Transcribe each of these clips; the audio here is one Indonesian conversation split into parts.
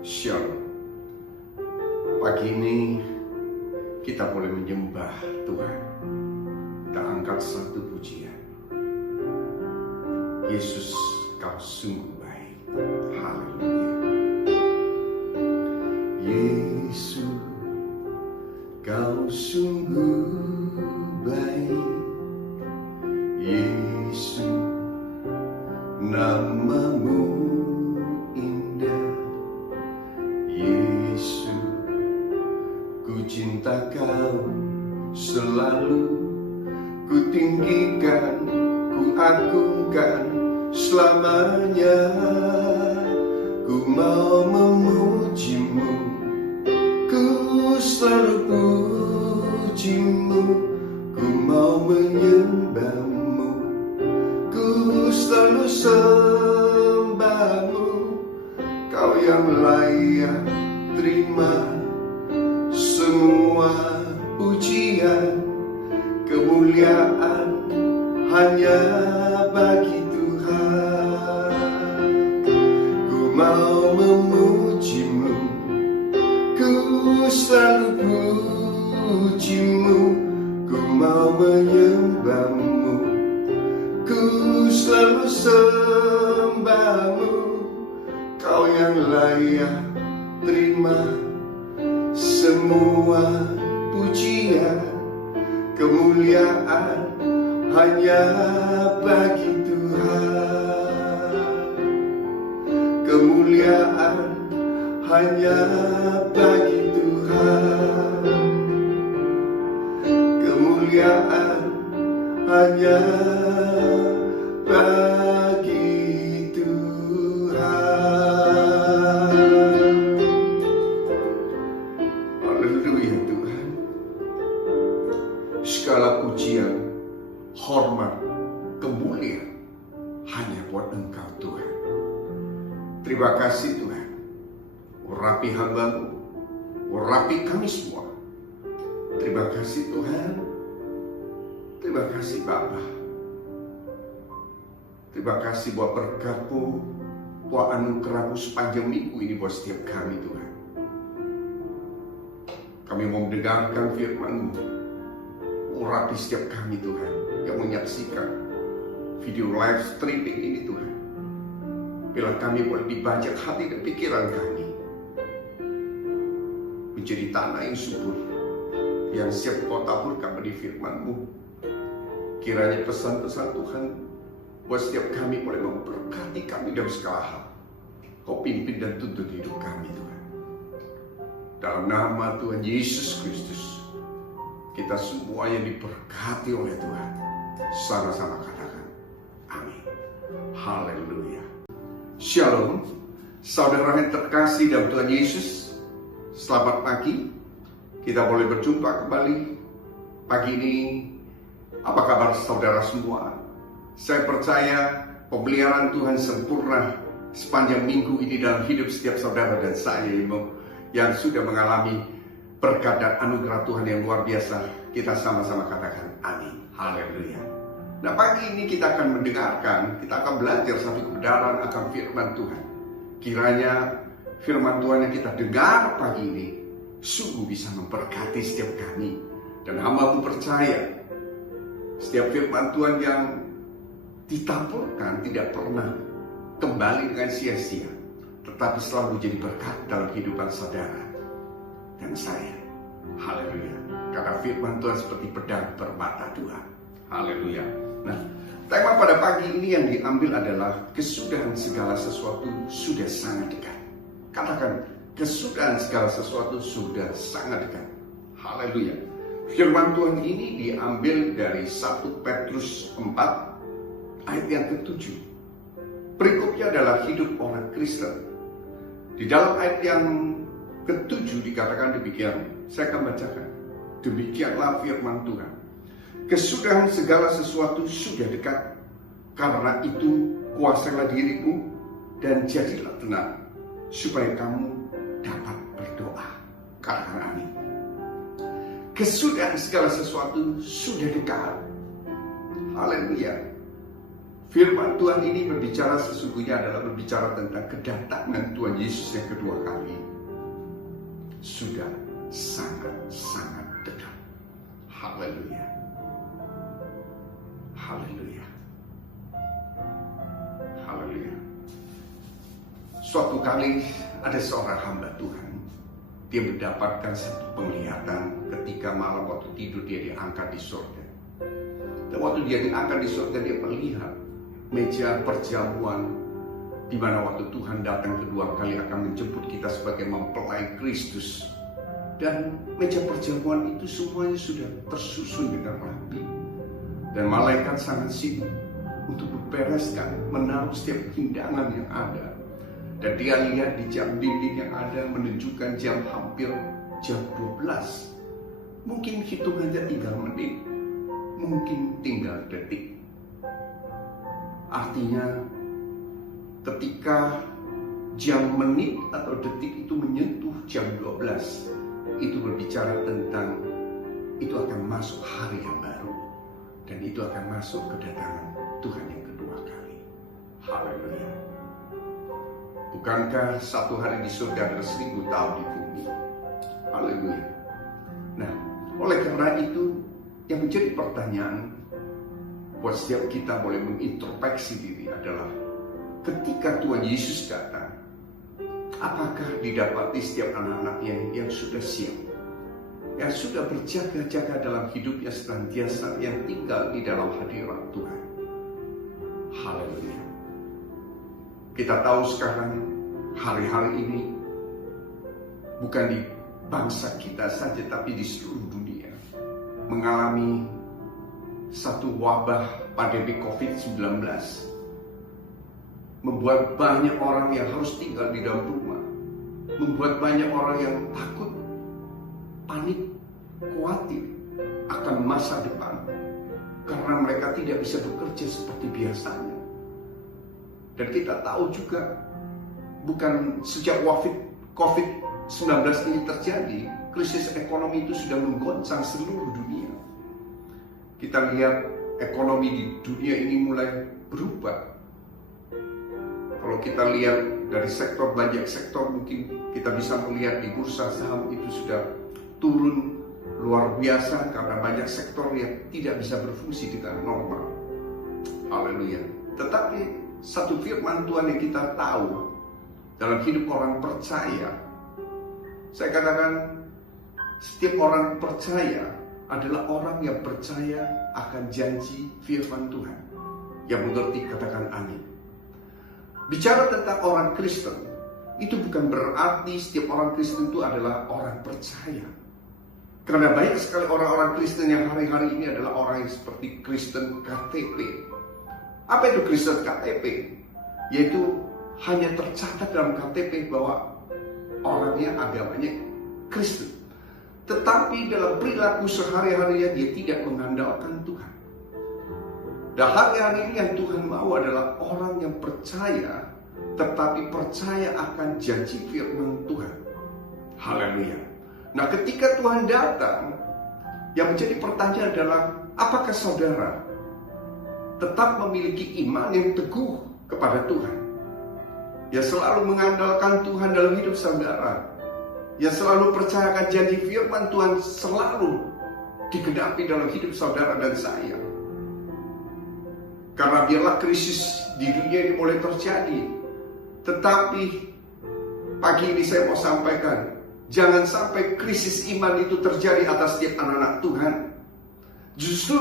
Shalom. Pagi ini kita boleh menyembah Tuhan. Kita angkat satu pujian. Yesus, kau sungguh baik. Haleluya. Yesus, kau sungguh baik. Yesus, namamu indah. Yesus, ku cinta kau selalu, ku tinggikan, ku agungkan selamanya. Ku mau memujimu, ku selalu pujimu, ku mau menyembahmu, ku selalu sembahmu. Kau yang layak terima semua pujian, kemuliaan hanya bagi Tuhan. Ku mau memujimu, ku selalu pujimu, ku mau menyembahmu, ku selalu sembahmu. Kau yang layak terima semua pujian, kemuliaan hanya bagi Tuhan. Kemuliaan hanya bagi Tuhan. Kemuliaan hanya bagi Tuhan. Haleluya Tuhan. Segala pujian, hormat, kemuliaan hanya buat Engkau Tuhan. Terima kasih Tuhan. Urapi hamba-Mu, urapi kami semua. Terima kasih Tuhan. Terima kasih Bapa. Terima kasih buat berkat-Mu, buat anugerah-Mu sepanjang minggu ini buat setiap kami Tuhan. Kami mau mendengarkan firman-Mu. Urapi setiap kami Tuhan yang menyaksikan video live streaming ini Tuhan. Bila kami boleh dibajak hati dan pikiran kami menjadi tanah yang subur, yang siap Kau taburkan di firman-Mu. Kiranya pesan-pesan Tuhan buat setiap kami boleh memberkati kami dalam segala hal. Kau pimpin dan tuntun hidup kami Tuhan. Dalam nama Tuhan Yesus Kristus, kita semua yang diberkati oleh Tuhan, sama-sama katakan amin. Haleluya. Shalom. Saudara yang terkasih dalam Tuhan Yesus, selamat pagi. Kita boleh berjumpa kembali pagi ini. Apa kabar saudara semua? Saya percaya pemeliharaan Tuhan sempurna sepanjang minggu ini dalam hidup setiap saudara dan saya yang sudah mengalami berkat dan anugerah Tuhan yang luar biasa. Kita sama-sama katakan amin. Haleluya. Nah, pagi ini kita akan mendengarkan, kita akan belajar satu kebenaran akan firman Tuhan. Kiranya firman Tuhan yang kita dengar pagi ini sungguh bisa memberkati setiap kami. Dan hamba-Mu percaya setiap firman Tuhan yang ditampilkan tidak pernah kembali dengan sia-sia, tetapi selalu jadi berkat dalam kehidupan saudara dan saya. Haleluya. Karena firman Tuhan seperti pedang bermata dua. Haleluya. Nah, tema pada pagi ini yang diambil adalah kesudahan segala sesuatu sudah sangat dekat. Katakan, kesudahan segala sesuatu sudah sangat dekat. Haleluya. Firman Tuhan ini diambil dari 1 Petrus 4 ayat yang ke-7. Berikutnya adalah hidup orang Kristen. Di dalam ayat yang ke-7 dikatakan demikian. Saya akan bacakan. Demikianlah firman Tuhan. Kesudahan segala sesuatu sudah dekat. Karena itu kuasailah dirimu dan jadilah tenang, supaya kamu dapat berdoa. Katakan amin. Kesudahan segala sesuatu sudah dekat. Haleluya. Firman Tuhan ini berbicara sesungguhnya adalah berbicara tentang kedatangan Tuhan Yesus yang kedua kali. Sudah sangat-sangat dekat. Haleluya. Haleluya. Haleluya. Suatu kali ada seorang hamba Tuhan. Dia mendapatkan satu penglihatan ketika malam waktu tidur dia diangkat di surga. Dan waktu dia diangkat di surga dia melihat meja perjamuan di mana waktu Tuhan datang kedua kali akan menjemput kita sebagai mempelai Kristus. Dan meja perjamuan itu semuanya sudah tersusun dengan rapi. Dan malaikat sangat sibuk untuk membereskan, menaruh setiap hidangan yang ada. Dan dia lihat di jam dinding yang ada menunjukkan jam hampir jam 12. Mungkin hitungannya tinggal menit, mungkin tinggal detik. Artinya ketika jam menit atau detik itu menyentuh jam 12, itu berbicara tentang itu akan masuk hari yang baru. Dan itu akan masuk kedatangan Tuhan yang kedua kali. Haleluya. Bukankah satu hari di surga adalah 1000 tahun di bumi? Haleluya. Nah, oleh karena itu yang menjadi pertanyaan buat setiap kita boleh mengintrospeksi diri adalah ketika Tuhan Yesus datang, apakah didapati setiap anak-anaknya yang sudah siap, yang sudah berjaga-jaga dalam hidupnya senantiasa, yang tinggal di dalam hadirat Tuhan? Haleluya. Kita tahu sekarang hari-hari ini bukan di bangsa kita saja tapi di seluruh dunia mengalami satu wabah pandemi COVID-19, membuat banyak orang yang harus tinggal di dalam rumah, membuat banyak orang yang takut, panik, khawatir akan masa depan karena mereka tidak bisa bekerja seperti biasanya. Dan kita tahu juga bukan sejak COVID-19 ini terjadi, krisis ekonomi itu sudah menggoncang seluruh dunia. Kita lihat ekonomi di dunia ini mulai berubah. Kalau kita lihat dari sektor, banyak sektor mungkin kita bisa melihat di bursa saham itu sudah turun luar biasa karena banyak sektor yang tidak bisa berfungsi dengan normal. Haleluya. Tetapi satu firman Tuhan yang kita tahu dalam hidup orang percaya, saya katakan setiap orang percaya adalah orang yang percaya akan janji firman Tuhan. Yang mengerti katakan amin. Bicara tentang orang Kristen, itu bukan berarti setiap orang Kristen itu adalah orang percaya. Karena banyak sekali orang-orang Kristen yang hari-hari ini adalah orang yang seperti Kristen KTP. Apa itu Kristen KTP? Yaitu hanya tercatat dalam KTP bahwa orangnya agamanya Kristen. Tetapi dalam perilaku sehari-harinya dia tidak mengandalkan Tuhan. Dan hari-hari ini yang Tuhan mau adalah orang yang percaya, tetapi percaya akan janji firman Tuhan. Haleluya. Nah, ketika Tuhan datang, yang menjadi pertanyaan adalah, apakah saudara tetap memiliki iman yang teguh kepada Tuhan? Yang selalu mengandalkan Tuhan dalam hidup saudara, yang selalu percayakan janji firman Tuhan selalu digenapi dalam hidup saudara dan saya. Karena biarlah krisis di dunia ini mulai terjadi, tetapi pagi ini saya mau sampaikan, jangan sampai krisis iman itu terjadi atas setiap anak-anak Tuhan. Justru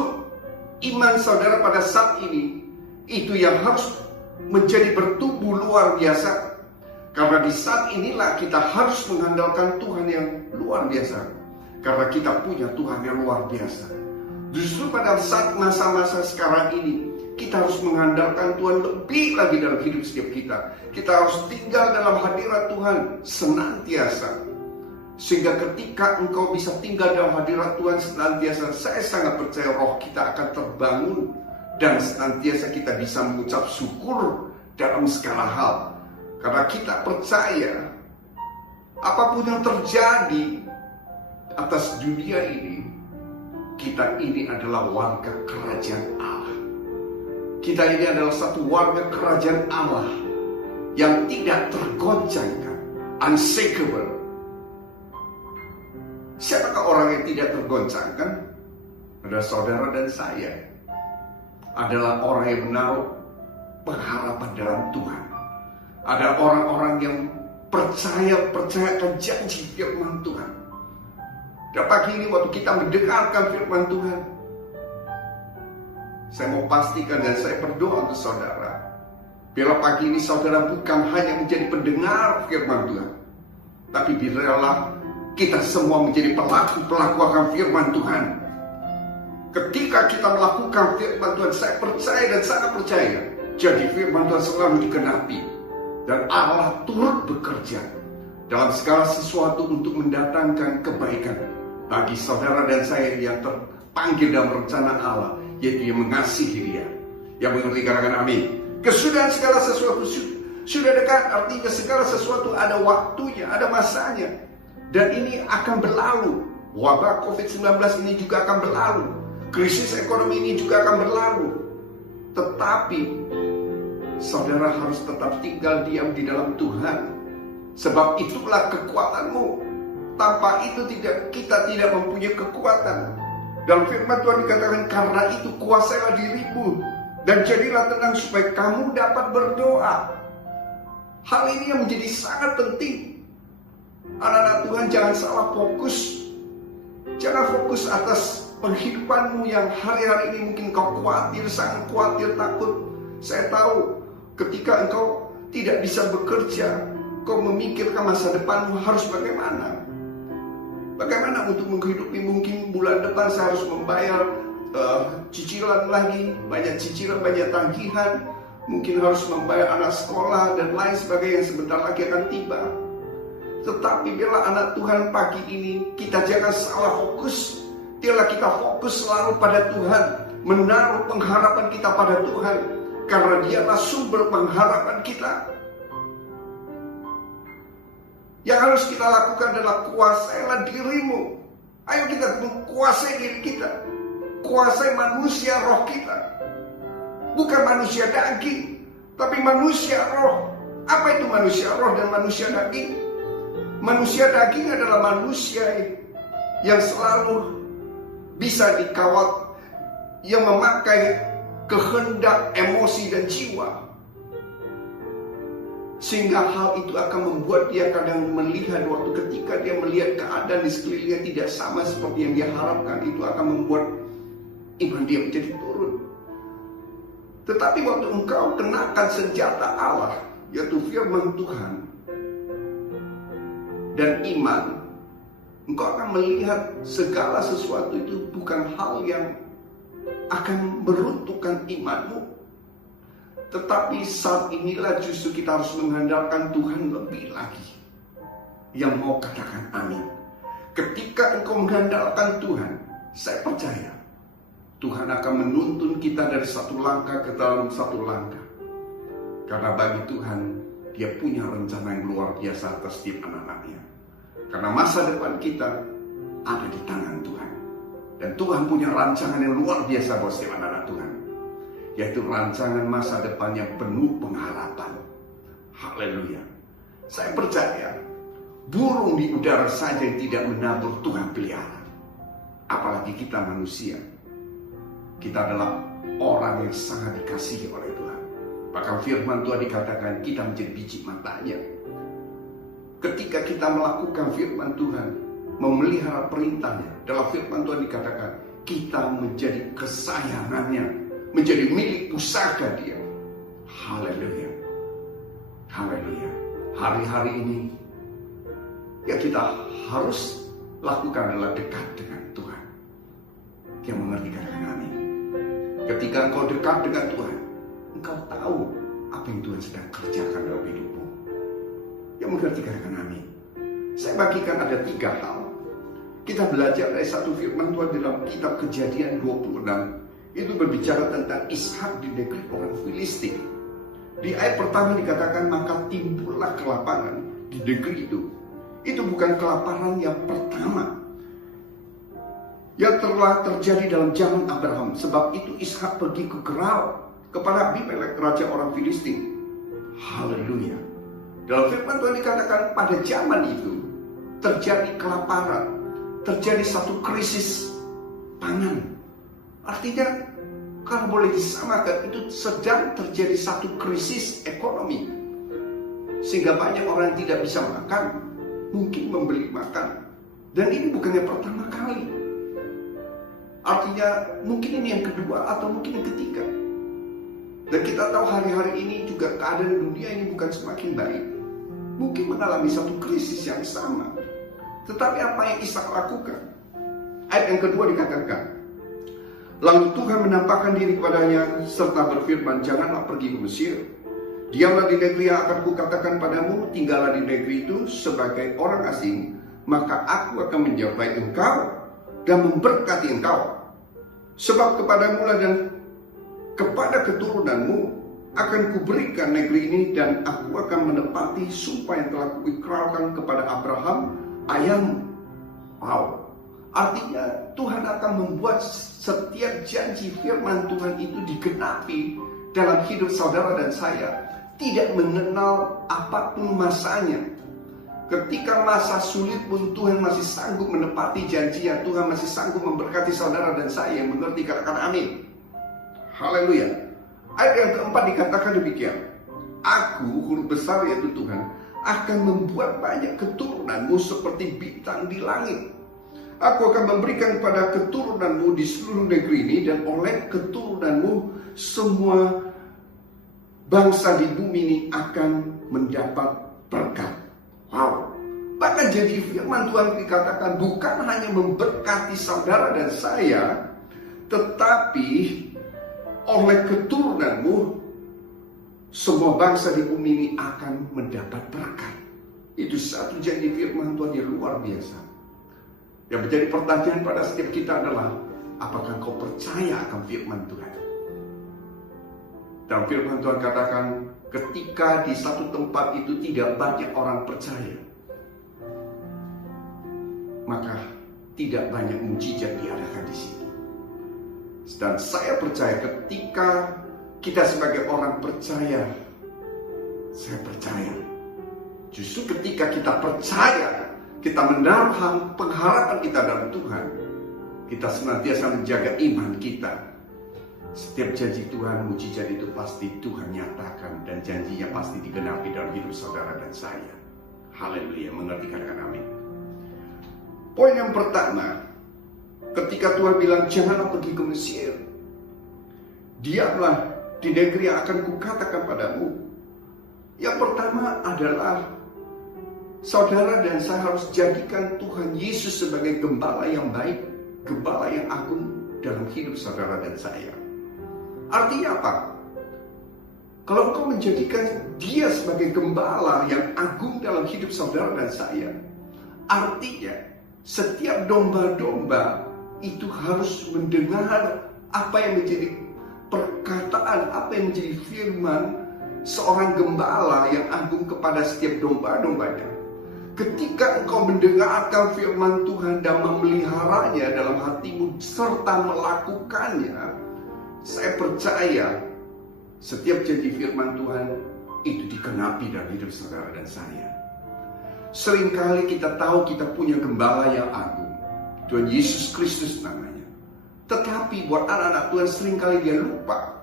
iman saudara pada saat ini itu yang harus menjadi bertumbuh luar biasa. Karena di saat inilah kita harus mengandalkan Tuhan yang luar biasa. Karena kita punya Tuhan yang luar biasa. Justru pada saat masa-masa sekarang ini, kita harus mengandalkan Tuhan lebih lagi dalam hidup setiap kita. Kita harus tinggal dalam hadirat Tuhan senantiasa. Sehingga ketika engkau bisa tinggal dalam hadirat Tuhan senantiasa, saya sangat percaya roh kita akan terbangun. Dan senantiasa kita bisa mengucap syukur dalam segala hal. Karena kita percaya apapun yang terjadi atas dunia ini, kita ini adalah warga kerajaan Allah. Kita ini adalah satu warga kerajaan Allah yang tidak tergoncangkan, unshakable. Siapakah orang yang tidak tergoncangkan? Adalah saudara dan saya. Adalah orang yang menaruh pengharapan dalam Tuhan. Ada orang-orang yang percayakan janji firman Tuhan. Dan pagi ini waktu kita mendengarkan firman Tuhan, saya mau pastikan dan saya berdoa untuk saudara. Bila pagi ini saudara bukan hanya menjadi pendengar firman Tuhan, tapi biarlah kita semua menjadi pelaku-pelaku akan firman Tuhan. Ketika kita melakukan firman Tuhan, saya percaya dan sangat percaya, jadi firman Tuhan selalu digenapi. Dan Allah turut bekerja dalam segala sesuatu untuk mendatangkan kebaikan bagi saudara dan saya yang terpanggil dalam rencana Allah, yaitu yang mengasihi Dia. Yang mengerti katakan amin. Kesudahan segala sesuatu sudah dekat, artinya segala sesuatu ada waktunya, ada masanya. Dan ini akan berlalu. Wabah COVID-19 ini juga akan berlalu. Krisis ekonomi ini juga akan berlalu. Tetapi saudara harus tetap tinggal diam di dalam Tuhan. Sebab itulah kekuatanmu. Tanpa itu kita tidak mempunyai kekuatan. Dalam firman Tuhan dikatakan, karena itu kuasailah dirimu dan jadilah tenang supaya kamu dapat berdoa. Hal ini yang menjadi sangat penting. Anak-anak Tuhan, jangan salah fokus. Jangan fokus atas penghidupanmu yang hari-hari ini mungkin kau khawatir, sangat khawatir, takut. Saya tahu ketika engkau tidak bisa bekerja, kau memikirkan masa depanmu harus bagaimana. Bagaimana untuk menghidupi, mungkin bulan depan saya harus membayar cicilan lagi, banyak cicilan, banyak tagihan. Mungkin harus membayar anak sekolah dan lain sebagainya yang sebentar lagi akan tiba. Tetapi bila anak Tuhan pagi ini, kita jangan salah fokus. Bila kita fokus selalu pada Tuhan, menaruh pengharapan kita pada Tuhan, karena Dialah sumber pengharapan kita. Yang harus kita lakukan adalah kuasailah dirimu. Ayo kita menguasai diri kita. Kuasai manusia roh kita. Bukan manusia daging, tapi manusia roh. Apa itu manusia roh dan manusia daging? Manusia daging adalah manusia yang selalu bisa dikawal, yang memakai kehendak, emosi dan jiwa. Sehingga hal itu akan membuat dia kadang melihat, waktu ketika dia melihat keadaan di sekelilingnya tidak sama seperti yang dia harapkan, itu akan membuat iman dia menjadi turun. Tetapi waktu engkau kenakan senjata Allah, yaitu firman Tuhan dan iman, engkau akan melihat segala sesuatu itu bukan hal yang akan meruntuhkan imanmu. Tetapi saat inilah justru kita harus mengandalkan Tuhan lebih lagi. Yang mau katakan amin. Ketika engkau mengandalkan Tuhan, saya percaya Tuhan akan menuntun kita dari satu langkah ke dalam satu langkah. Karena bagi Tuhan, Dia punya rencana yang luar biasa atas setiap anak-anaknya. Karena masa depan kita ada di tangan Tuhan. Dan Tuhan punya rancangan yang luar biasa buat setiap anak-anak Tuhan. Yaitu rancangan masa depan yang penuh pengharapan. Haleluya. Saya percaya burung di udara saja yang tidak menabur Tuhan pelihara. Apalagi kita manusia. Kita adalah orang yang sangat dikasihi oleh Tuhan. Bahkan firman Tuhan dikatakan kita menjadi biji matanya. Ketika kita melakukan firman Tuhan, memelihara perintahnya, dalam firman Tuhan dikatakan kita menjadi kesayangannya, menjadi milik pusaka Dia. Haleluya. Haleluya. Hari-hari ini yang kita harus lakukan adalah dekat dengan Tuhan. Yang mengerti katakan amin. Ketika engkau dekat dengan Tuhan, engkau tahu apa yang Tuhan sedang kerjakan dalam hidupmu. Yang mengerti katakan amin. Saya bagikan ada 3 hal. Kita belajar dari satu firman Tuhan dalam kitab Kejadian 26. Itu berbicara tentang Ishak di negeri orang Filistin. Di ayat pertama dikatakan, maka timbullah kelaparan di negeri itu. Itu bukan kelaparan yang pertama yang telah terjadi dalam zaman Abraham. Sebab itu Ishak pergi ke Gerar, kepada Abimelek, raja orang Filistin. Haleluya. Dalam firman Tuhan dikatakan pada zaman itu terjadi kelaparan, terjadi satu krisis pangan. Artinya kalau boleh disamakan, itu sedang terjadi satu krisis ekonomi, sehingga banyak orang yang tidak bisa makan, mungkin membeli makan. Dan ini bukan yang pertama kali. Artinya mungkin ini yang kedua atau mungkin yang ketiga. Dan kita tahu hari-hari ini juga keadaan dunia ini bukan semakin baik. Mungkin mengalami satu krisis yang sama. Tetapi apa yang Ishak lakukan? Ayat yang kedua dikatakan, lalu Tuhan menampakkan diri kepadanya serta berfirman, janganlah pergi ke Mesir. Diamlah di negeri yang akan kukatakan padamu, tinggallah di negeri itu sebagai orang asing, maka aku akan menjabai engkau dan memberkati engkau. Sebab kepadamu dan kepada keturunanmu akan kuberikan negeri ini, dan aku akan menepati sumpah yang telah kuikrarkan kepada Abraham ayahmu. Wow. Artinya Tuhan akan membuat setiap janji firman Tuhan itu digenapi dalam hidup saudara dan saya. Tidak mengenal apapun masanya. Ketika masa sulit pun Tuhan masih sanggup menepati janjinya. Tuhan masih sanggup memberkati saudara dan saya yang mengerti, katakan amin. Haleluya. Ayat yang keempat dikatakan demikian, aku, huruf besar yaitu Tuhan, akan membuat banyak keturunanmu seperti bintang di langit. Aku akan memberikan kepada keturunanmu di seluruh negeri ini, dan oleh keturunanmu semua bangsa di bumi ini akan mendapat berkat. Wow. Bahkan jadi firman Tuhan dikatakan bukan hanya memberkati saudara dan saya, tetapi oleh keturunanmu semua bangsa di bumi ini akan mendapat berkat. Itu satu janji firman Tuhan yang luar biasa. Yang menjadi pertanyaan pada setiap kita adalah, apakah kau percaya akan firman Tuhan? Dan firman Tuhan katakan, ketika di satu tempat itu tidak banyak orang percaya, maka tidak banyak mujizat diadakan di situ. Dan saya percaya ketika kita sebagai orang percaya, saya percaya, justru ketika kita percaya, kita menaruh pengharapan kita dalam Tuhan, kita senantiasa menjaga iman kita. Setiap janji Tuhan, mujizat itu pasti Tuhan nyatakan, dan janjinya pasti digenapi dalam hidup saudara dan saya. Haleluya, mengerti, katakan amin. Poin yang pertama, ketika Tuhan bilang janganlah pergi ke Mesir, diamlah di negeri yang akan kukatakan padamu. Yang pertama adalah saudara dan saya harus jadikan Tuhan Yesus sebagai gembala yang baik, gembala yang agung dalam hidup saudara dan saya. Artinya apa? Kalau engkau menjadikan dia sebagai gembala yang agung dalam hidup saudara dan saya, artinya setiap domba-domba itu harus mendengar apa yang menjadi perkataan, apa yang menjadi firman seorang gembala yang agung kepada setiap domba-dombanya. Ketika engkau mendengarkan firman Tuhan dan memeliharanya dalam hatimu serta melakukannya, saya percaya setiap janji firman Tuhan itu dikenapi dalam hidup saudara dan saya. Seringkali kita tahu kita punya gembala yang agung, Tuhan Yesus Kristus namanya. Tetapi buat anak-anak Tuhan seringkali dia lupa.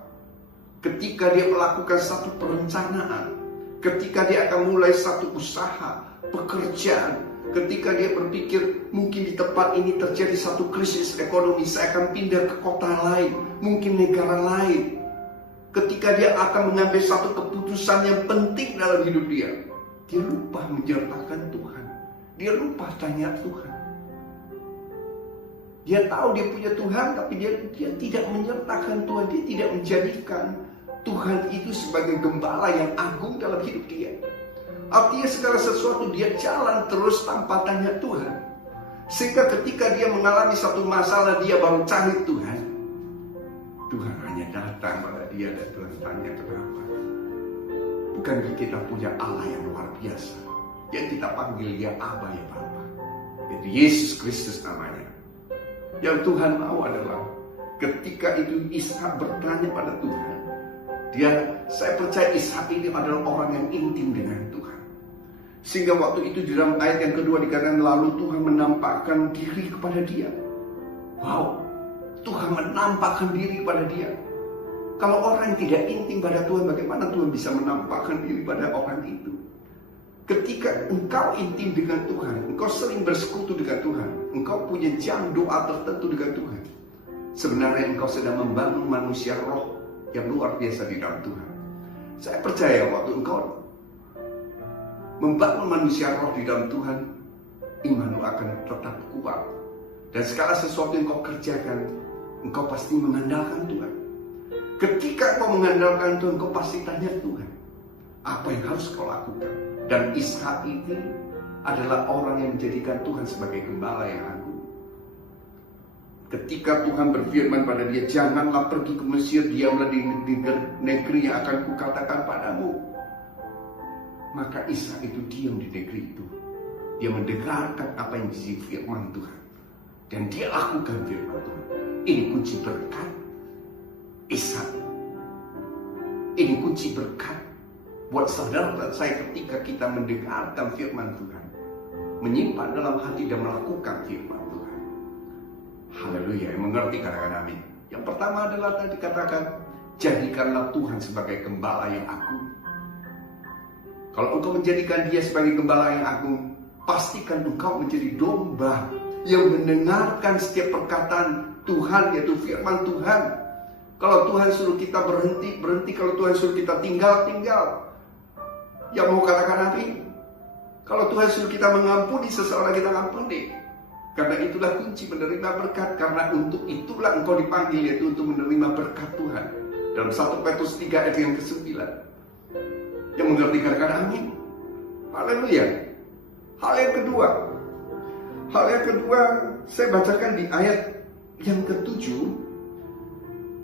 Ketika dia melakukan satu perencanaan, ketika dia akan mulai satu usaha, pekerjaan, ketika dia berpikir mungkin di tempat ini terjadi satu krisis ekonomi, saya akan pindah ke kota lain, mungkin negara lain. Ketika dia akan mengambil satu keputusan yang penting dalam hidup dia, dia lupa menyertakan Tuhan. Dia lupa tanya Tuhan. Dia tahu dia punya Tuhan, tapi dia tidak menyertakan Tuhan. Dia tidak menjadikan Tuhan itu sebagai gembala yang agung dalam hidup dia. Artinya segala sesuatu dia jalan terus tanpa tanya Tuhan. Sehingga ketika dia mengalami satu masalah, dia baru cari Tuhan. Tuhan hanya datang pada dia dan Tuhan tanya kenapa. Bukankah kita punya Allah yang luar biasa, yang kita panggil dia Aba ya Bapa, itu Yesus Kristus namanya. Yang Tuhan mau adalah ketika itu Ishak bertanya pada Tuhan, Saya percaya Ishak ini adalah orang yang intim dengan Tuhan. Sehingga waktu itu di dalam ayat yang kedua dikatakan lalu Tuhan menampakkan diri kepada dia. Wow, Tuhan menampakkan diri kepada dia. Kalau orang yang tidak intim pada Tuhan, bagaimana Tuhan bisa menampakkan diri pada orang itu? Ketika engkau intim dengan Tuhan, engkau sering bersekutu dengan Tuhan, engkau punya jam doa tertentu dengan Tuhan, sebenarnya engkau sedang membangun manusia roh yang luar biasa di dalam Tuhan. Saya percaya waktu engkau membangun manusia roh di dalam Tuhan, imanmu akan tetap kuat. Dan segala sesuatu yang kau kerjakan, engkau pasti mengandalkan Tuhan. Ketika kau mengandalkan Tuhan, kau pasti tanya Tuhan, apa yang harus kau lakukan? Dan Ishak ini adalah orang yang menjadikan Tuhan sebagai gembala yang agung. Ketika Tuhan berfirman pada dia, janganlah pergi ke Mesir, diamlah di negeri yang akan kukatakan padamu. Maka Ishak itu diam di negeri itu. Dia mendengarkan apa yang menjadi firman Tuhan. Dan dia lakukan firman Tuhan. Ini kunci berkat Ishak. Ini kunci berkat buat saudara dan saya ketika kita mendengarkan firman Tuhan. Menyimpan dalam hati dan melakukan firman Tuhan. Haleluya, mengerti katakan amin. Yang pertama adalah tadi katakan, jadikanlah Tuhan sebagai gembala yang agung. Kalau engkau menjadikan dia sebagai gembala yang agung, pastikan engkau menjadi domba yang mendengarkan setiap perkataan Tuhan, yaitu firman Tuhan. Kalau Tuhan suruh kita berhenti, berhenti. Kalau Tuhan suruh kita tinggal, tinggal. Yang mau katakan amin. Kalau Tuhan suruh kita mengampuni seseorang, kita ampuni. Karena itulah kunci menerima berkat. Karena untuk itulah engkau dipanggil, yaitu untuk menerima berkat Tuhan. Dalam 1 Petrus 3 ayat yang ke-9. Yang mengerti katakan amin. Haleluya. Hal yang kedua, saya bacakan di ayat yang ke-7.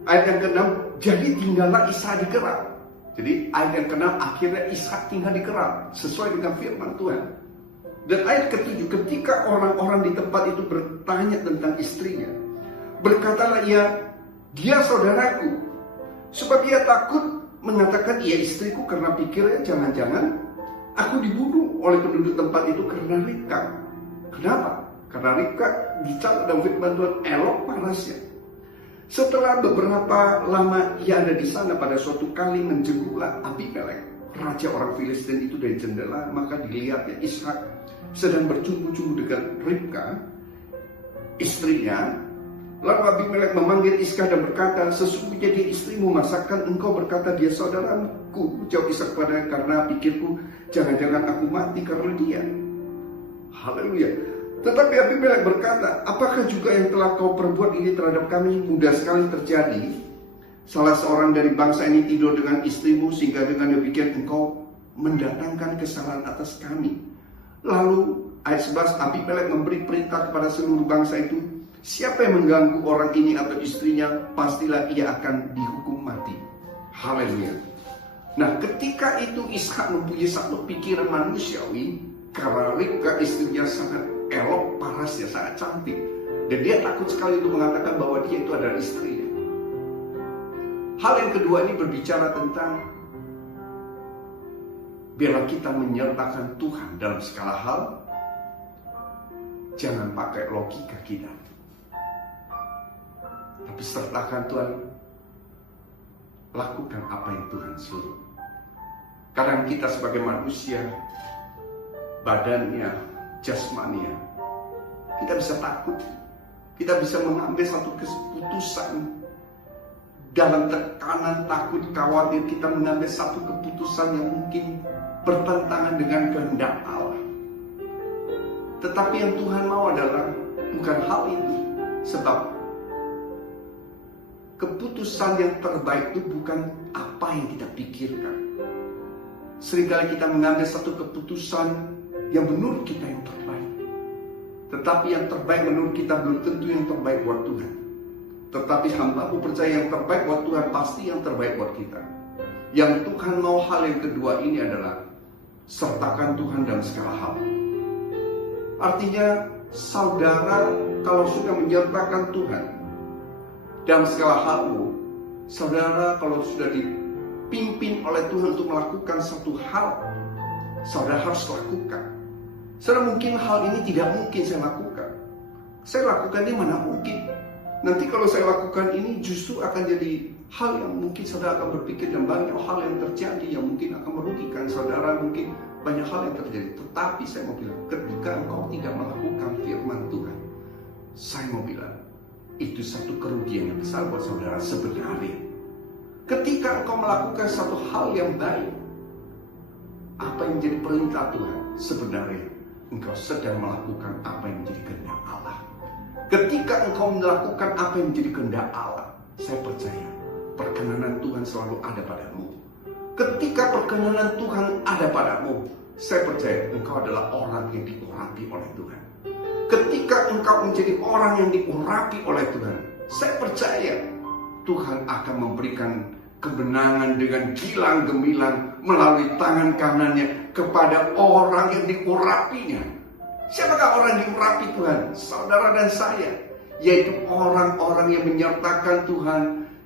Ayat yang ke-6, jadi tinggallah Ishak di Gerar. Jadi ayat yang ke-6 akhirnya Ishak tinggal di Gerar sesuai dengan firman Tuhan. Dan ayat ke-7, ketika orang-orang di tempat itu bertanya tentang istrinya, berkatalah dia saudaraku. Sebab ia takut mengatakan ia istriku karena pikirnya jangan-jangan aku dibunuh oleh penduduk tempat itu karena Ribka. Kenapa? Karena Ribka dicatat dalam firman Tuhan elok panasnya. Setelah beberapa lama ia ada di sana, pada suatu kali menjenguklah Abimelek, raja orang Filistin itu dari jendela, maka dilihatnya Ishak sedang bercumbu-cumbu dengan Ribka, istrinya. Lalu Abimelek memanggil Ishak dan berkata, sesungguhnya dia istrimu, masakan engkau berkata dia saudaraku? Jawab Ishak padanya, karena pikirku jangan-jangan aku mati karena dia. Haleluya. Tetapi Abimelek berkata, apakah juga yang telah kau perbuat ini terhadap kami mudah sekali terjadi? Salah seorang dari bangsa ini tidur dengan istrimu, sehingga dengan demikian engkau mendatangkan kesalahan atas kami. Lalu ayat 11, Abimelek memberi perintah kepada seluruh bangsa itu, siapa yang mengganggu orang ini atau istrinya, pastilah ia akan dihukum mati. Haleluya. Nah, ketika itu Ishak mempunyai satu pikiran manusiawi, karena Ribka istrinya sangat elok, parasnya sangat cantik, dan dia takut sekali untuk mengatakan bahwa dia itu adalah istrinya. Hal yang kedua ini berbicara tentang biarlah kita menyertakan Tuhan dalam segala hal. Jangan pakai logika kita, tapi sertakan Tuhan. Lakukan apa yang Tuhan suruh. Kadang kita sebagai manusia, badannya, jasmania, kita bisa takut. Kita bisa mengambil satu keputusan dalam tekanan, takut, khawatir. Kita mengambil satu keputusan yang mungkin bertentangan dengan kehendak Allah. Tetapi yang Tuhan mau adalah bukan hal itu. Sebab keputusan yang terbaik itu bukan apa yang kita pikirkan. Seringkali kita mengambil satu keputusan yang menurut kita yang terbaik. Tetapi yang terbaik menurut kita belum tentu yang terbaik buat Tuhan. Tetapi hamba-Mu percaya yang terbaik buat Tuhan pasti yang terbaik buat kita. Yang Tuhan mau hal yang kedua ini adalah sertakan Tuhan dalam segala hal. Artinya saudara kalau sudah menyertakan Tuhan dalam segala hal, saudara kalau sudah dipimpin oleh Tuhan untuk melakukan satu hal, saudara harus lakukan. Saudara, mungkin hal ini tidak mungkin saya lakukan. Saya lakukan ini mana mungkin. Nanti kalau saya lakukan ini justru akan jadi hal yang mungkin saudara akan berpikir, dan banyak hal yang terjadi yang mungkin akan merugikan saudara, mungkin banyak hal yang terjadi. Tetapi saya mau bilang, ketika engkau tidak melakukan firman Tuhan, saya mau bilang, itu satu kerugian yang besar buat saudara sebenarnya. Ketika engkau melakukan satu hal yang baik, apa yang menjadi perintah Tuhan, sebenarnya engkau sedang melakukan apa yang menjadi kehendak Allah. Ketika engkau melakukan apa yang menjadi kehendak Allah, saya percaya perkenanan Tuhan selalu ada padamu. Ketika perkenanan Tuhan ada padamu, saya percaya engkau adalah orang yang diurapi oleh Tuhan. Ketika engkau menjadi orang yang diurapi oleh Tuhan, saya percaya Tuhan akan memberikan kemenangan dengan gilang gemilang melalui tangan kanannya kepada orang yang diurapinya. Siapakah orang yang diurapi Tuhan? Saudara dan saya, yaitu orang-orang yang menyertakan Tuhan,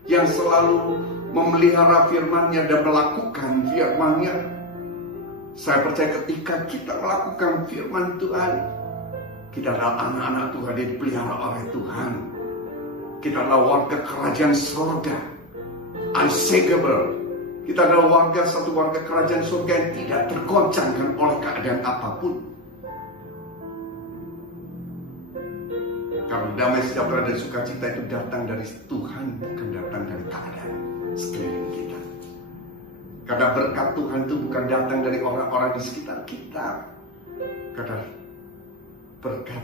yang selalu memelihara firman-Nya dan melakukan firman-Nya. Saya percaya ketika kita melakukan firman Tuhan, kita adalah anak-anak Tuhan yang dipelihara oleh Tuhan. Kita adalah warga kerajaan surga, unshakable. Kita adalah satu warga kerajaan surga yang tidak tergoncangkan oleh keadaan apapun. Karena damai, sejahtera, dan sukacita itu datang dari Tuhan, bukan datang dari keadaan sekeliling kita. Karena berkat Tuhan itu bukan datang dari orang-orang di sekitar kita. Karena berkat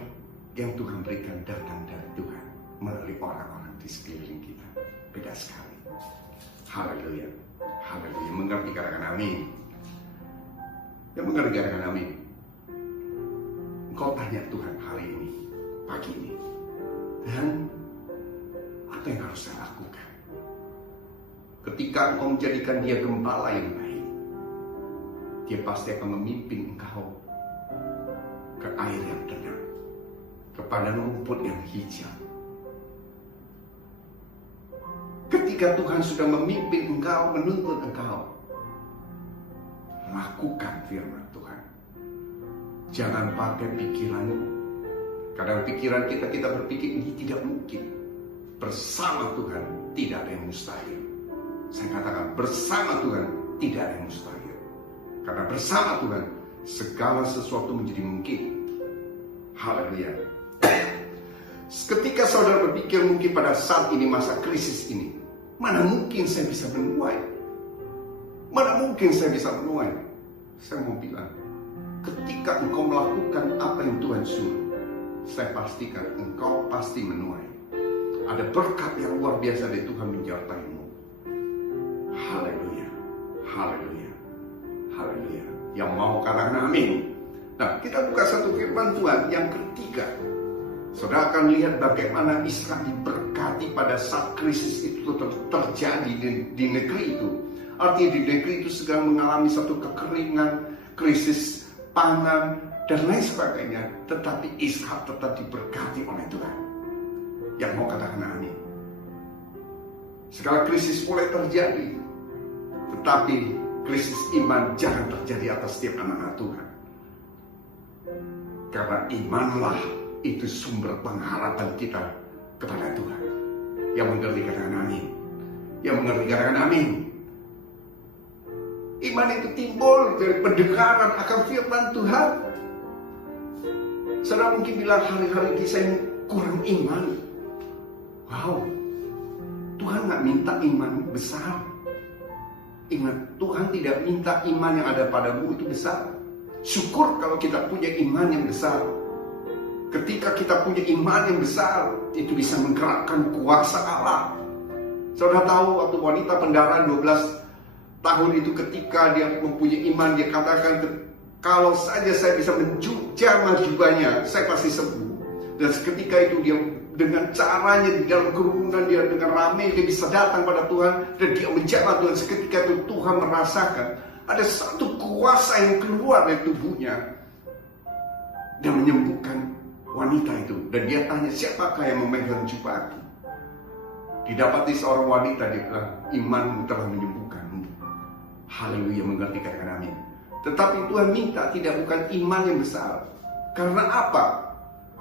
yang Tuhan berikan datang dari Tuhan melalui orang-orang di sekeliling kita. Beda sekali. Haleluya. Haleluya. Mengerti, katakan amin. Yang mengerti, katakan amin. Engkau tanya Tuhan hari ini, pagi ini, dan apa yang harus saya lakukan? Ketika engkau menjadikan dia gembala yang baik, dia pasti akan memimpin engkau ke air yang tenang, kepada rumput yang hijau. Ketika Tuhan sudah memimpin engkau, menuntun engkau, lakukan firman Tuhan. Jangan pakai pikiranmu. Kadang pikiran kita berpikir ini tidak mungkin. Bersama Tuhan tidak ada yang mustahil. Saya katakan bersama Tuhan tidak ada yang mustahil. Karena bersama Tuhan segala sesuatu menjadi mungkin. Haleluya. Ketika saudara berpikir mungkin pada saat ini, masa krisis ini, mana mungkin saya bisa menuai? Mana mungkin saya bisa menuai? Saya mau bilang, ketika engkau melakukan apa yang Tuhan suruh, saya pastikan engkau pasti menuai. Ada berkat yang luar biasa dari Tuhan menyertaimu. Haleluya. Haleluya. Haleluya. Yang mau katakan amin. Nah, kita buka satu firman Tuhan yang ketiga. Saudara akan lihat bagaimana Israel diberkati pada saat krisis itu terjadi di negeri itu. Artinya di negeri itu sedang mengalami satu kekeringan, krisis pangan, dan lain sebagainya. Tetapi Ishak tetap diberkati oleh Tuhan. Yang mau katakan amin. Segala krisis mulai terjadi, tetapi krisis iman jangan terjadi atas setiap anak-anak Tuhan. Karena imanlah itu sumber pengharapan kita kepada Tuhan. Yang mengerti katakan amin. Yang mengerti katakan amin. Iman itu timbul dari pendengaran akan firman Tuhan. Saudara mungkin bilang hari-hari ini saya kurang iman. Wow, Tuhan gak minta iman besar. Ingat, Tuhan tidak minta iman yang ada padamu itu besar. Syukur kalau kita punya iman yang besar. Ketika kita punya iman yang besar, itu bisa menggerakkan kuasa Allah. Saudara tahu waktu wanita pendarahan 12 tahun itu, ketika dia mempunyai iman, dia katakan, kalau saja saya bisa menjamah jubahnya, saya pasti sembuh. Dan seketika itu dia dengan caranya di dalam kerumunan, dia dengan ramai, dia bisa datang pada Tuhan dan dia menjamah Tuhan. Seketika itu Tuhan merasakan ada satu kuasa yang keluar dari tubuhnya dan menyembuhkan wanita itu. Dan dia tanya, siapakah yang memegang jubahku? Didapati seorang wanita, dia bilang, imanmu telah menyembuhkanmu. Haleluya, mengerti, katakan amin. Tetapi Tuhan minta bukan iman yang besar. Karena apa?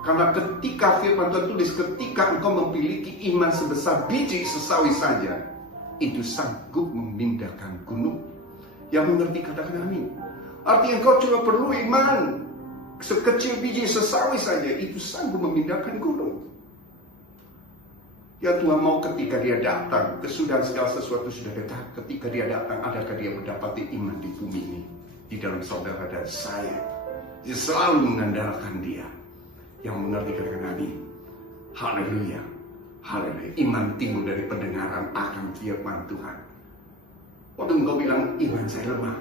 Karena ketika firman Tuhan tulis, ketika engkau memiliki iman sebesar biji sesawi saja, itu sanggup memindahkan gunung. Yang mengerti, katakan amin. Artinya engkau cuma perlu iman sekecil biji sesawi saja, itu sanggup memindahkan gunung. Ya Tuhan mau ketika dia datang, kesudahan segala sesuatu sudah dekat. Ketika dia datang, adakah dia mendapati iman di bumi ini, di dalam saudara dan saya? Dia selalu mengandalkan dia. Yang mengerti, katakan amin. Haleluya, haleluya. Iman timbul dari pendengaran akan firman Tuhan. Waktu engkau bilang iman saya lemah,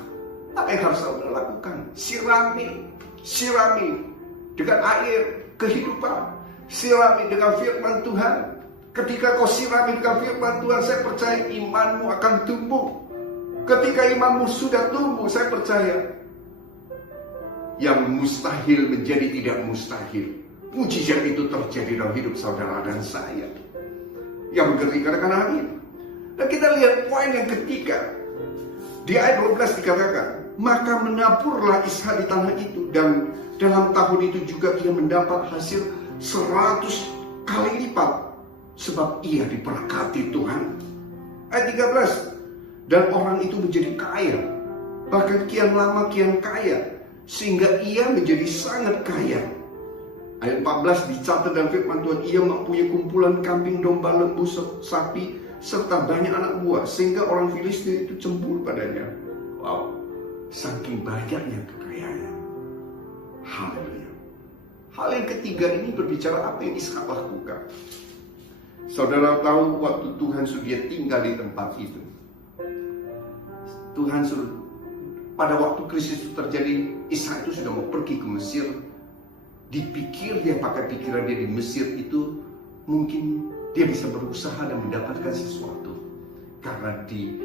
apa yang harus saudara lakukan? Sirami dengan air kehidupan, sirami dengan firman Tuhan. Ketika kau sirami dengan firman Tuhan, saya percaya imanmu akan tumbuh. Ketika imanmu sudah tumbuh, saya percaya yang mustahil menjadi tidak mustahil. Mujizat itu terjadi dalam hidup saudara dan saya. Yang mengerti, katakan amin. Dan kita lihat poin yang ketiga. Di ayat 12 dikatakan, maka menaburlah Ishak di tanah itu, dan dalam tahun itu juga ia mendapat hasil 100 kali lipat, sebab ia diberkati Tuhan. Ayat 13, dan orang itu menjadi kaya, bahkan kian lama kian kaya, sehingga ia menjadi sangat kaya. Ayat 14 dicatat dalam firman Tuhan, ia mempunyai kumpulan kambing, domba, lembu, sapi, serta banyak anak buah, sehingga orang Filistin itu cemburu padanya. Wow, saking banyaknya kekayaannya. Haleluya. Hal yang ketiga ini berbicara apa yang Ishak lakukan. Saudara tahu waktu Tuhan suruh dia tinggal di tempat itu, Tuhan suruh, pada waktu krisis itu terjadi, Ishak itu sudah mau pergi ke Mesir. Dipikir dia pakai pikiran dia di Mesir itu mungkin dia bisa berusaha dan mendapatkan sesuatu, karena di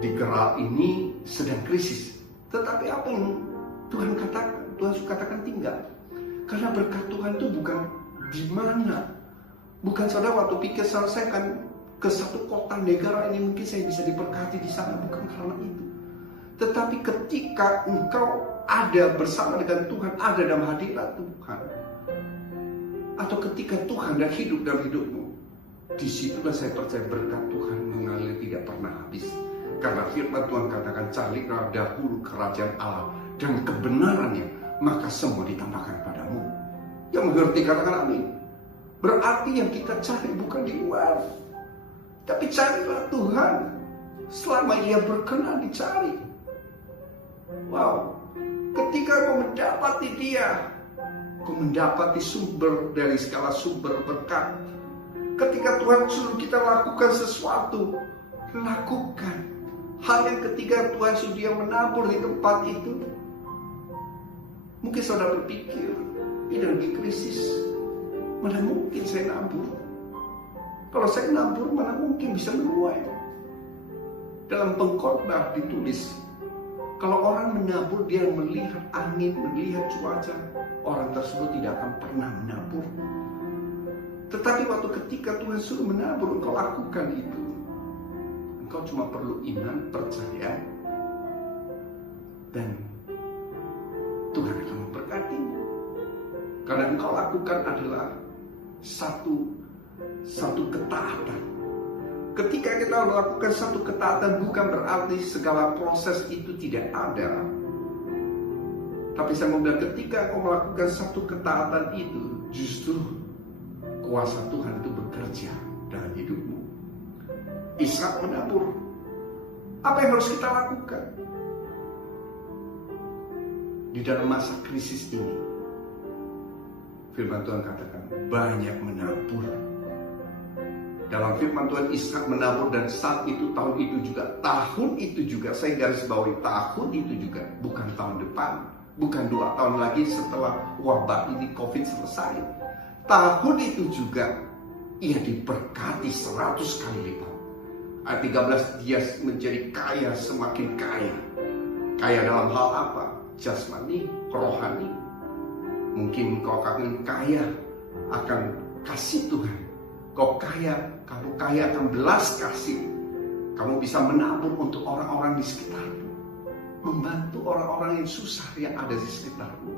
Gerar ini sedang krisis. Tetapi apa yang Tuhan katakan? Tuhan suka katakan tinggal. Karena berkat Tuhan itu bukan di mana. Bukan saudara waktu pikir saya akan ke satu kota negara ini mungkin saya bisa diberkati di sana, bukan karena itu. Tetapi ketika engkau ada bersama dengan Tuhan, ada dalam hadirat Tuhan, atau ketika Tuhan dan hidup dalam hidupmu, disitulah saya percaya berkat Tuhan mengalir tidak pernah habis. Karena firman Tuhan katakan, carilah dahulu kerajaan Allah dan kebenarannya, maka semua ditambahkan padamu. Yang mengerti, katakan amin. Berarti yang kita cari bukan di luar, tapi carilah Tuhan selama ia berkenan dicari. Wow, ketika kau mendapati dia, kau mendapati sumber dari segala sumber berkat. Ketika Tuhan suruh kita lakukan sesuatu, lakukan. Hal yang ketiga, Tuhan suruh dia menabur di tempat itu. Mungkin saudara berpikir, ini lagi krisis, mana mungkin saya nabur? Kalau saya nabur, mana mungkin bisa menuai? Dalam pengkhotbah ditulis, kalau orang menabur, dia melihat angin, melihat cuaca, orang tersebut tidak akan pernah menabur. Tetapi waktu ketika Tuhan suruh menabur, engkau lakukan itu. Engkau cuma perlu iman, percaya, dan Tuhan akan memberkatimu. Karena engkau lakukan adalah satu ketaatan. Ketika kita melakukan satu ketaatan, bukan berarti segala proses itu tidak ada. Tapi saya mau bilang, ketika kau melakukan satu ketaatan itu, justru kuasa Tuhan itu bekerja dalam hidupmu. Ishak menabur. Apa yang harus kita lakukan di dalam masa krisis ini? Firman Tuhan katakan, banyak menabur. Dalam firman Tuhan, Ishak menabur, dan saat itu, tahun itu juga, saya garis bawahi, tahun itu juga, bukan tahun depan, bukan 2 tahun lagi setelah wabah ini COVID selesai. Tahun itu juga ia diberkati 100 kali lipat. Ayat 13, dia menjadi kaya, semakin kaya. Kaya dalam hal apa? Jasmani, rohani. Mungkin kau akan kaya akan kasih Tuhan. Kamu kaya akan belas kasih. Kamu bisa menabur untuk orang-orang di sekitarmu. membantu orang-orang yang susah yang ada di sekitarmu.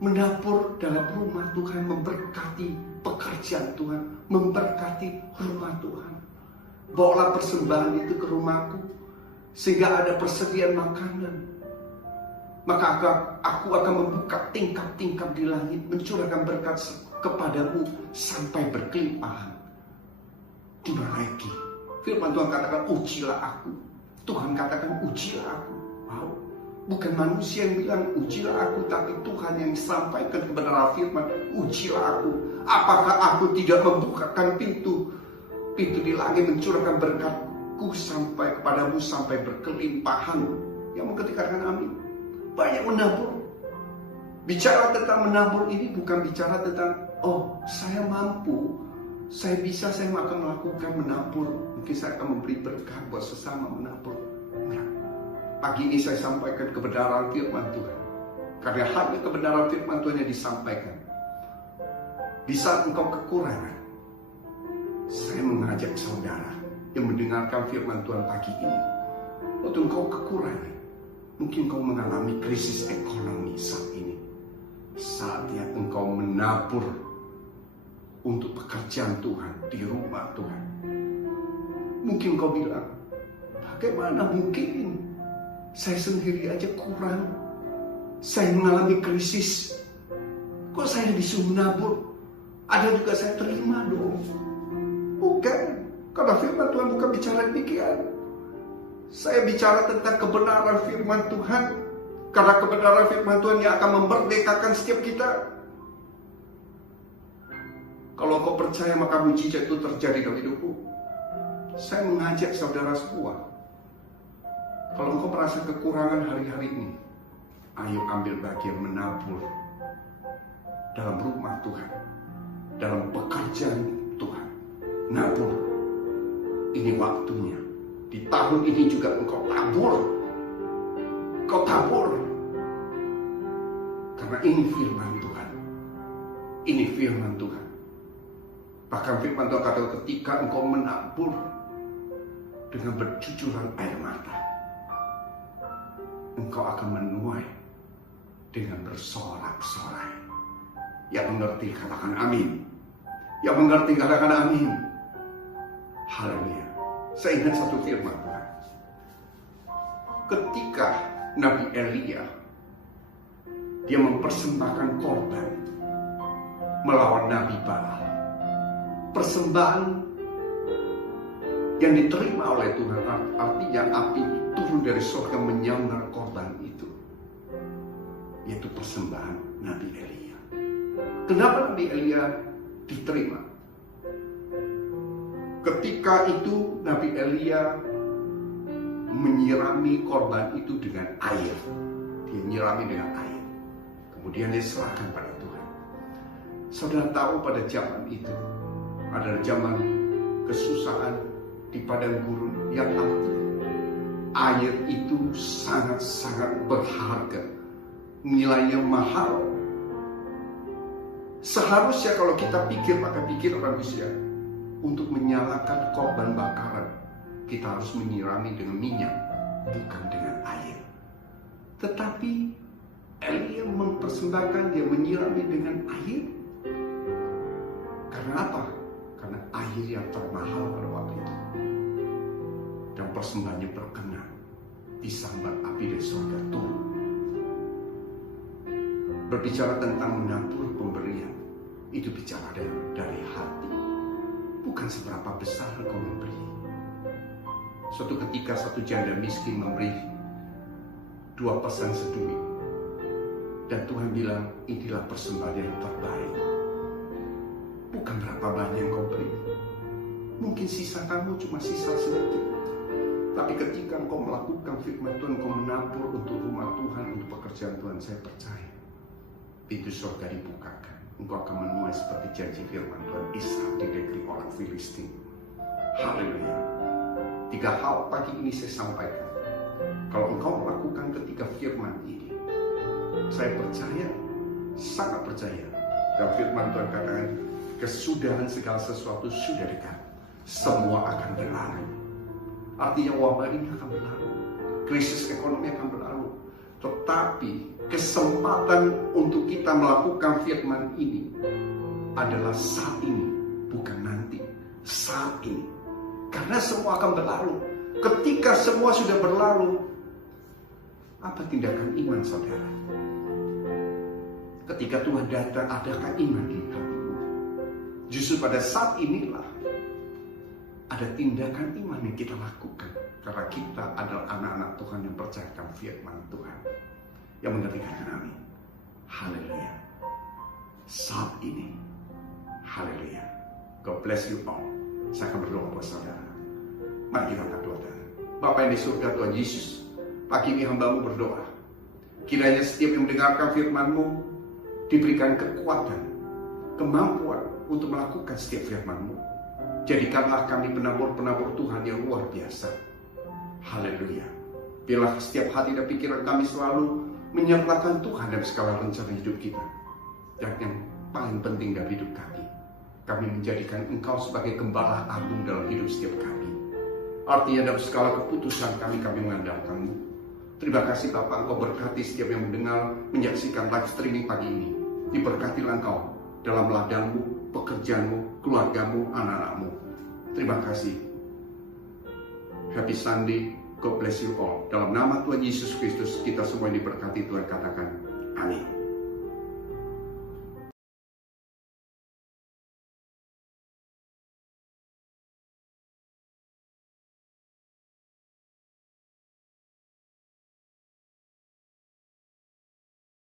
Mendapur dalam rumah Tuhan, memberkati pekerjaan Tuhan, memberkati rumah Tuhan. Bawalah persembahan itu ke rumahku, sehingga ada persediaan makanan. Maka aku akan membuka tingkap-tingkap di langit, mencurahkan berkat kepadamu sampai berkelimpahan. Di mana lagi? Firman Tuhan katakan, ujilah aku. Tuhan katakan, ujilah aku. Wow. Bukan manusia yang bilang, ujilah aku, tapi Tuhan yang sampaikan kebenaran firman, ujilah aku. Apakah aku tidak membukakan pintu di langit, mencurahkan berkatku sampai kepadamu sampai berkelimpahan? Yang mengertikan amin. Banyak menabur. Bicara tentang menabur ini bukan bicara tentang, oh saya mampu, saya bisa, saya akan melakukan menabur. Mungkin saya akan memberi berkat buat sesama menabur. Nah, pagi ini saya sampaikan kebenaran firman Tuhan. Karena hanya kebenaran firman Tuhan yang disampaikan. Di saat engkau kekurangan, saya mengajak saudara yang mendengarkan firman Tuhan pagi ini. Waktu engkau kekurangan, mungkin engkau mengalami krisis ekonomi saat ini. Saatnya engkau menabur untuk pekerjaan Tuhan di rumah Tuhan. Mungkin kau bilang, bagaimana mungkin saya sendiri aja kurang, saya mengalami krisis, kok saya disuruh menabur? Ada juga saya terima dong. Bukan, karena firman Tuhan bukan bicara demikian. Saya bicara tentang kebenaran firman Tuhan, karena kebenaran firman Tuhan yang akan memerdekakan setiap kita. Kalau kau percaya maka mujizat itu terjadi dalam hidupku. Saya mengajak saudara semua, kalau engkau merasa kekurangan hari-hari ini, ayo ambil bagian menabur dalam rumah Tuhan, dalam pekerjaan Tuhan. Nabur, ini waktunya. Di tahun ini juga engkau tabur. Kau tabur. Karena ini firman Tuhan. Ini firman Tuhan. Bahkan firman Tuhan kata, ketika engkau menabur dengan bercucuran air mata, engkau akan menuai dengan bersorak-sorai. Yang mengerti katakan amin. Yang mengerti katakan amin. Haleluya. Saya ingat satu firman Tuhan. Ketika Nabi Elia, dia mempersembahkan korban melawan Nabi Baal. Persembahan yang diterima oleh Tuhan, artinya api turun dari surga menyambar korban itu, yaitu persembahan Nabi Elia. Kenapa Nabi Elia diterima? Ketika itu Nabi Elia menyirami korban itu dengan air. Dia menyirami dengan air. Kemudian dia serahkan pada Tuhan. Saudara tahu pada zaman itu adalah zaman kesusahan di padang gurun yang arti air itu sangat-sangat berharga. Nilainya mahal. Seharusnya kalau kita pikir maka pikir manusia, untuk menyalakan korban bakaran, kita harus menyirami dengan minyak, bukan dengan air. Tetapi Elia mempersembahkan, dia menyirami dengan air. Karena apa? Karena air yang termahal pada waktu itu. Dan persembahannya berkenan, disambar api dari surga turun. Berbicara tentang menabur pemberian, itu bicara dari hati. Bukan seberapa besar kau memberi. Suatu ketika satu janda miskin memberi 2 pesan seduit. Dan Tuhan bilang, inilah persembahan yang terbaik. Bukan berapa banyak yang kau beri. Mungkin sisa kamu cuma sisa sedikit. Tapi ketika engkau melakukan firman Tuhan, engkau menabur untuk rumah Tuhan, untuk pekerjaan Tuhan, saya percaya pintu surga dibukakan. Engkau akan menuai seperti janji firman Tuhan Ishak di negeri orang Filistin. Haleluya. 3 hal pagi ini saya sampaikan. Kalau engkau melakukan ketika firman ini, saya percaya, sangat percaya. Dan firman Tuhan katakan, kesudahan segala sesuatu sudah dekat. Semua akan berlalu. Artinya wabah ini akan berlalu. krisis ekonomi akan berlalu. Tetapi kesempatan untuk kita melakukan firman ini adalah saat ini, bukan nanti. Saat ini. Karena semua akan berlalu. Ketika semua sudah berlalu, apa tindakan iman saudara? Ketika Tuhan datang, adakah iman di hatimu? Justru pada saat inilah ada tindakan iman yang kita lakukan. Karena kita adalah anak-anak Tuhan yang percayakan firman Tuhan. Yang mengertikan kami. Haleluya. Saat ini. Haleluya. God bless you all. Saya akan berdoa buat saudara. Mari kita angkat doa. Bapa yang di surga, Tuhan Yesus, pagi ini hamba-Mu berdoa. Kiranya setiap yang mendengarkan firman-Mu diberikan kekuatan, kemampuan untuk melakukan setiap firman-Mu. Jadikanlah kami penabur-penabur Tuhan yang luar biasa. Haleluya. Biarlah setiap hati dan pikiran kami selalu menyertakan Tuhan dalam segala rencana hidup kita. Dan yang paling penting dalam hidup kami menjadikan Engkau sebagai gembala agung dalam hidup setiap kami. Artinya dalam segala keputusan kami mengandalkan-Mu. Terima kasih Bapak, Engkau berkati setiap yang mendengar, menyaksikan live streaming pagi ini. Diberkatilah Engkau dalam ladangmu, pekerjaanmu, keluargamu, anak-anakmu. Terima kasih. Happy Sunday. God bless you all. Dalam nama Tuhan Yesus Kristus, kita semua diberkati. Tuhan katakan, amin.